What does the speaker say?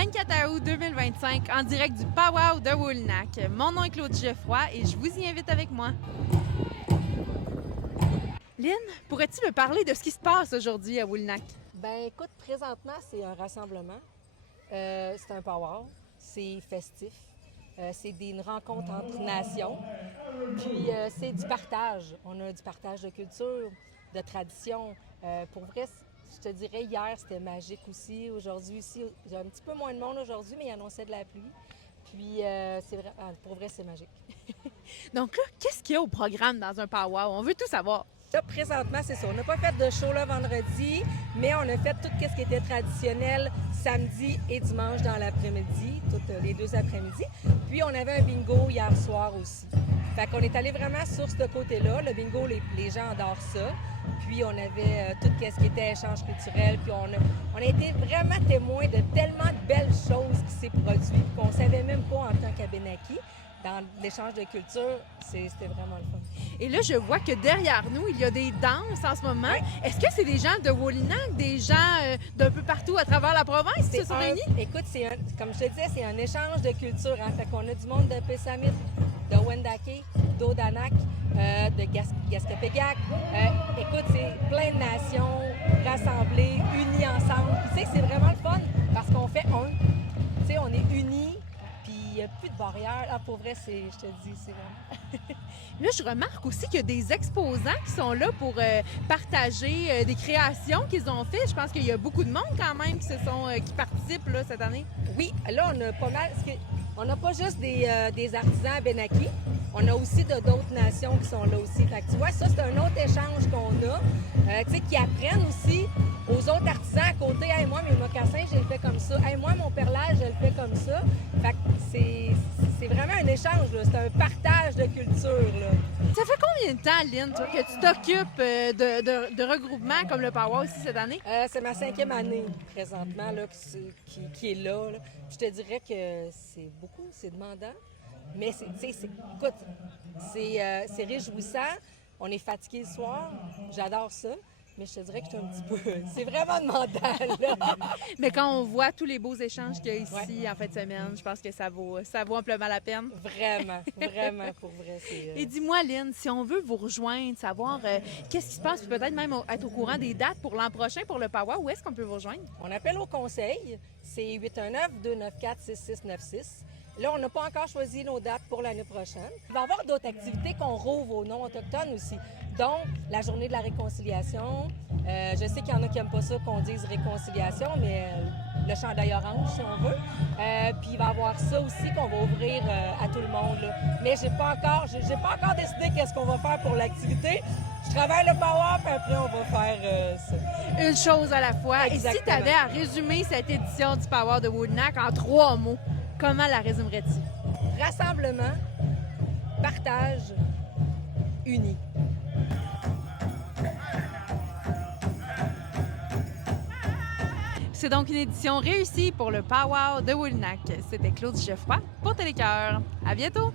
24 août 2025 en direct du Powwow de Woolnack. Mon nom est Claude Geoffroy et je vous y invite avec moi. Lynn, pourrais-tu me parler de ce qui se passe aujourd'hui à Woolnack? Ben écoute, présentement, c'est un rassemblement. C'est un powwow. C'est festif. C'est une rencontre entre nations. Puis c'est du partage. On a du partage de culture, de tradition. Pour vrai, je te dirais, hier, c'était magique aussi. Aujourd'hui aussi, il y a un petit peu moins de monde aujourd'hui, mais il annonçait de la pluie. Puis c'est vrai, pour vrai, c'est magique. Donc là, qu'est-ce qu'il y a au programme dans un powwow? On veut tout savoir. Là, présentement, c'est ça. On n'a pas fait de show là vendredi, mais on a fait tout ce qui était traditionnel samedi et dimanche dans l'après-midi, toutes les deux après-midi. Puis on avait un bingo hier soir aussi. Fait qu'on est allé vraiment sur ce côté-là. Le bingo, les gens adorent ça. Puis on avait tout ce qui était échange culturel. Puis on a été vraiment témoins de tellement de belles choses qui s'est produit qu'on ne savait même pas en tant qu'Abénaki. Dans l'échange de culture, c'était vraiment le fun. Et là, je vois que derrière nous, il y a des danses en ce moment. Oui. Est-ce que c'est des gens de Woolnack, des gens d'un peu partout à travers la province qui se sont réunis? Écoute, comme je te disais, c'est un échange de culture. Hein? Fait qu'on a du monde de Pessamit, de Wendake, d'Odanak, de Gascapégac. Écoute, c'est plein de nations rassemblées, unies ensemble. Puis tu sais, c'est vraiment le fun parce qu'on fait un. Tu sais, on est unis. Il n'y a plus de barrières. Ah, pour vrai, je te dis, c'est vraiment... Là, je remarque aussi qu'il y a des exposants qui sont là pour partager des créations qu'ils ont faites. Je pense qu'il y a beaucoup de monde quand même qui participent là, cette année. Oui, là, on a pas mal... On n'a pas juste des artisans Abénaki. On a aussi d'autres nations qui sont là aussi. Fait que tu vois, ça, c'est un autre échange qu'on a, tu sais, qui apprennent aussi aux autres artisans à côté. Hey, moi, mes mocassins, je le fais comme ça. Hey, moi, mon perlage, je le fais comme ça. Fait que c'est vraiment un échange, là. C'est un partage de culture, là. Ça fait combien de temps, Lynn, toi, que tu t'occupes de regroupements comme le Powwow aussi cette année? C'est ma 5e année, présentement, là, qui est là. Je te dirais que c'est beaucoup, c'est demandant. Mais écoute, c'est réjouissant. On est fatigué le soir. J'adore ça. Mais je te dirais que je suis un petit peu... C'est vraiment demandant, là. Mais quand on voit tous les beaux échanges qu'il y a ici en fin de semaine, je pense que ça vaut amplement la peine. Vraiment, vraiment, pour vrai. Et dis-moi, Lynn, si on veut vous rejoindre, savoir qu'est-ce qui se passe, puis peut-être même être au courant des dates pour l'an prochain pour le Powwow, où est-ce qu'on peut vous rejoindre? On appelle au conseil. C'est 819-294-6696. Là, on n'a pas encore choisi nos dates pour l'année prochaine. Il va y avoir d'autres activités qu'on rouvre aux non-autochtones aussi, dont la journée de la réconciliation. Je sais qu'il y en a qui n'aiment pas ça qu'on dise réconciliation, mais le chandail orange, si on veut. Puis il va y avoir ça aussi qu'on va ouvrir à tout le monde. Là. Mais j'ai pas encore décidé qu'est-ce qu'on va faire pour l'activité. Je travaille le power, puis après, on va faire ça. Une chose à la fois. Exactement. Et si tu avais à résumer cette édition du Powwow de Woolnack en 3 mots, comment la résumerais-tu? Rassemblement, partage, uni. C'est donc une édition réussie pour le Powwow de Woolnack. C'était Claude Geoffroy pour Télécœur. À bientôt!